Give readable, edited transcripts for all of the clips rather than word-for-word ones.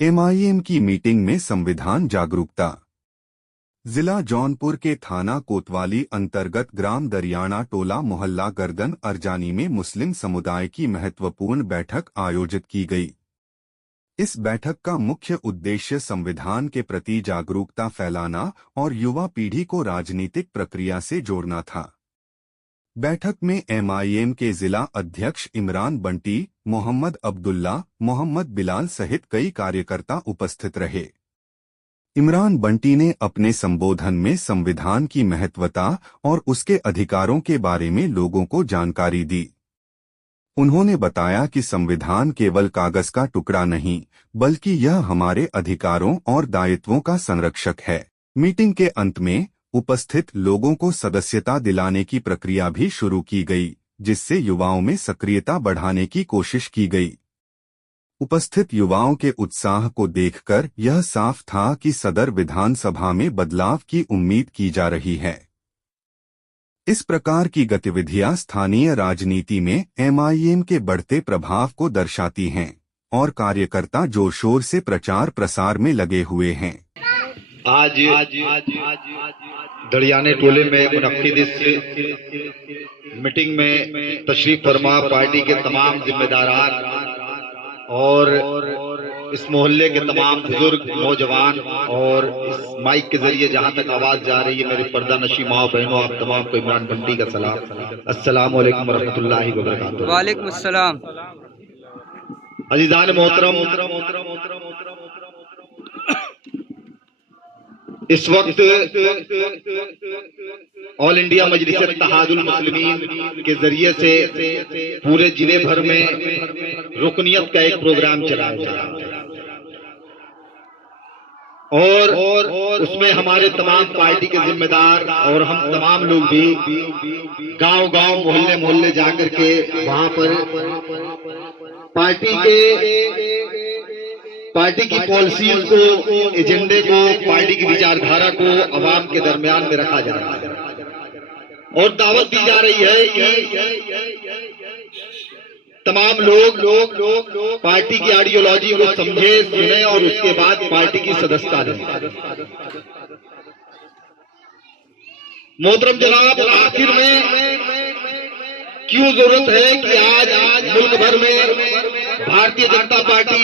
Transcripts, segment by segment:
MIM की meeting में संविधान जागरूकता। जिला जौनपुर के थाना कोतवाली अंतर्गत ग्राम दरियाना टोला मोहल्ला गर्दन अरजानी में मुस्लिम समुदाय की महत्वपूर्ण बैठक आयोजित की गई। इस बैठक का मुख्य उद्देश्य संविधान के प्रति जागरूकता फैलाना और युवा पीढ़ी को राजनीतिक प्रक्रिया से जोड़ना था। बैठक में एमआईएम के जिला अध्यक्ष इमरान बंटी, मोहम्मद अब्दुल्ला, मोहम्मद बिलाल सहित कई कार्यकर्ता उपस्थित रहे। इमरान बंटी ने अपने संबोधन में संविधान की महत्वता और उसके अधिकारों के बारे में लोगों को जानकारी दी। उन्होंने बताया कि संविधान केवल कागज का टुकड़ा नहीं, बल्कि यह हमारे अधिकारों और दायित्वों का संरक्षक है। मीटिंग के अंत में उपस्थित लोगों को सदस्यता दिलाने की प्रक्रिया भी शुरू की गई, जिससे युवाओं में सक्रियता बढ़ाने की कोशिश की गई। उपस्थित युवाओं के उत्साह को देखकर यह साफ था कि सदर विधानसभा में बदलाव की उम्मीद की जा रही है। इस प्रकार की गतिविधियां स्थानीय राजनीति में एमआईएम के बढ़ते प्रभाव को दर्शाती हैं और कार्यकर्ता जोर शोर से प्रचार प्रसार में लगे हुए हैं। आज दरियाने टोले में मुनक्किद इस मीटिंग में तशरीफ फरमा पार्टी के तमाम जिम्मेदारान और इस मोहल्ले के तमाम बुजुर्ग नौजवान और इस माइक के जरिए जहां तक आवाज जा रही है मेरे पर्दा नशी माओ बहनों, आप तमाम को इमरान बंटी का सलाम। अस्सलाम वालेकुम वरहमतुल्लाहि वबरकातुहू। वालेकुम अस्सलाम। अजीजान मोहतरम, इस वक्त ऑल इंडिया मजलिस इत्तेहादुल मुस्लिमीन के जरिए से पूरे जिले भर में रुकनियत का एक प्रोग्राम चलाया जा रहा है और उसमें हमारे तमाम पार्टी के जिम्मेदार और हम तमाम लोग भी गांव-गांव, मोहल्ले-मोहल्ले जाकर के वहां पर पार्टी की पॉलिसीज को, एजेंडे को, पार्टी की विचारधारा को अवाम के दरमियान में रखा जा रहा है और दावत दी जा रही है कि तमाम लोग पार्टी की आइडियोलॉजी को समझे, सुने और उसके बाद पार्टी की सदस्यता लें। मोहतरम जनाब, आखिर में क्यों जरूरत है कि आज मुल्क भर में भारतीय जनता पार्टी,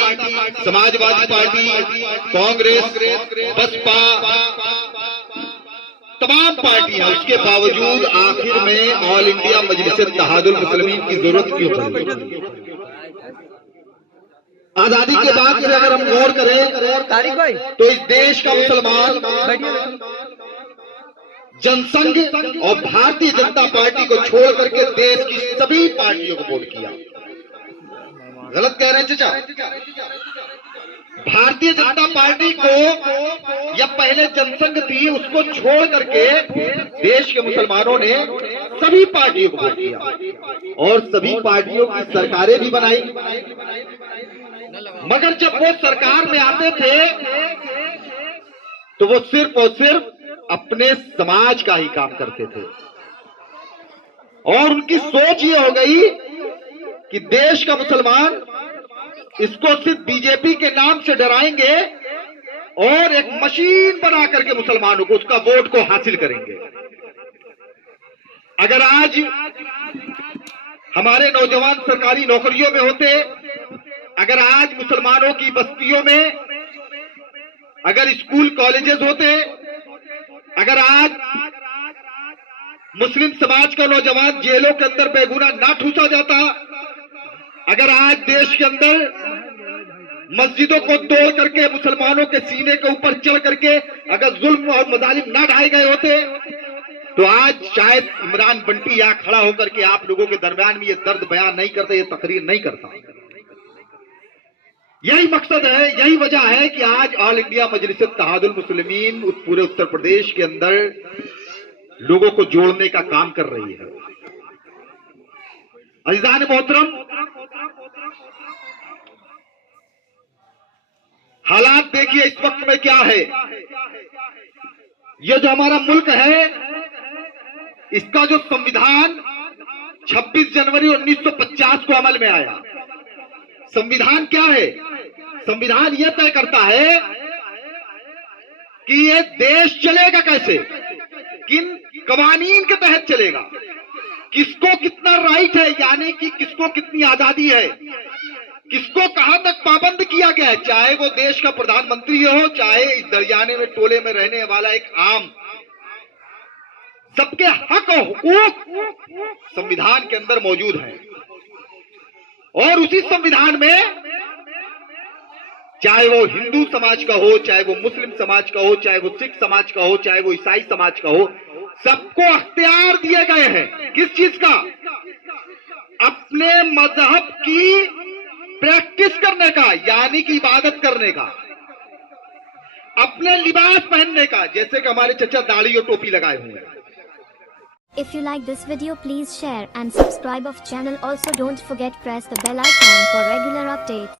समाजवादी पार्टी, कांग्रेस, बसपा, तमाम पार्टियां, उसके बावजूद आखिर में ऑल इंडिया मजलिस इत्तेहादुल मुस्लिमीन की जरूरत क्यों पड़ी? आजादी के बाद से अगर हम गौर करें तो इस देश का मुसलमान जनसंघ और भारतीय जनता पार्टी को छोड़ करके देश की सभी पार्टियों को वोट किया। गलत कह रहे हैं चाचा? भारतीय जनता पार्टी को या पहले जनसंघ थी, उसको छोड़ करके देश के मुसलमानों ने सभी पार्टियों को वोट किया और सभी पार्टियों की सरकारें भी बनाई। मगर जब वो सरकार में आते थे तो वो सिर्फ और सिर्फ अपने समाज का ही काम करते थे और उनकी सोच ये हो गई कि देश का मुसलमान, इसको सिर्फ बीजेपी के नाम से डराएंगे और एक मशीन बना करके मुसलमानों को, उसका वोट को हासिल करेंगे। अगर आज हमारे नौजवान सरकारी नौकरियों में होते, अगर आज मुसलमानों की बस्तियों में अगर स्कूल कॉलेजेस होते, अगर आज मुस्लिम समाज का नौजवान जेलों के अंदर बेगुनाह ना ठूसा जाता, अगर आज देश के अंदर मस्जिदों को तोड़ करके मुसलमानों के सीने के ऊपर चढ़ करके अगर जुल्म और मजालिम ना ढाए गए होते, तो आज शायद इमरान बंटी यहां खड़ा होकर के आप लोगों के दरमियान में ये दर्द बयान नहीं करता, ये तकरीर नहीं करता। यही मकसद है, यही वजह है कि आज ऑल इंडिया मजलिस इत्तेहादुल मुस्लिमीन पूरे उत्तर प्रदेश के अंदर लोगों को जोड़ने का काम कर रही है। अज़ीज़ान मोहतरम, हालात देखिए इस वक्त में क्या है। ये जो हमारा मुल्क है, इसका जो संविधान 26 जनवरी 1950 को अमल में आया। संविधान क्या है? संविधान यह तय करता है कि ये देश चलेगा कैसे, किन कवानीन के तहत चलेगा, किसको कितना राइट है, यानी कि किसको कितनी आजादी है, किसको कहां तक पाबंद किया गया है, चाहे वो देश का प्रधानमंत्री हो, चाहे इस दरियाने में टोले में रहने वाला एक आम, सबके हक और हुकूक संविधान के अंदर मौजूद है। और उसी संविधान में चाहे वो हिंदू समाज का हो, चाहे वो मुस्लिम समाज का हो, चाहे वो सिख समाज का हो, चाहे वो ईसाई समाज का हो, सबको अख्तियार दिए गए हैं किस चीज का, अपने मजहब की प्रैक्टिस करने का, यानी कि इबादत करने का, अपने लिबास पहनने का, जैसे कि हमारे चचा दाढ़ी और टोपी लगाए हुए हैं। If you like this video, please share and subscribe of channel. Also don't forget press the bell icon for regular updates.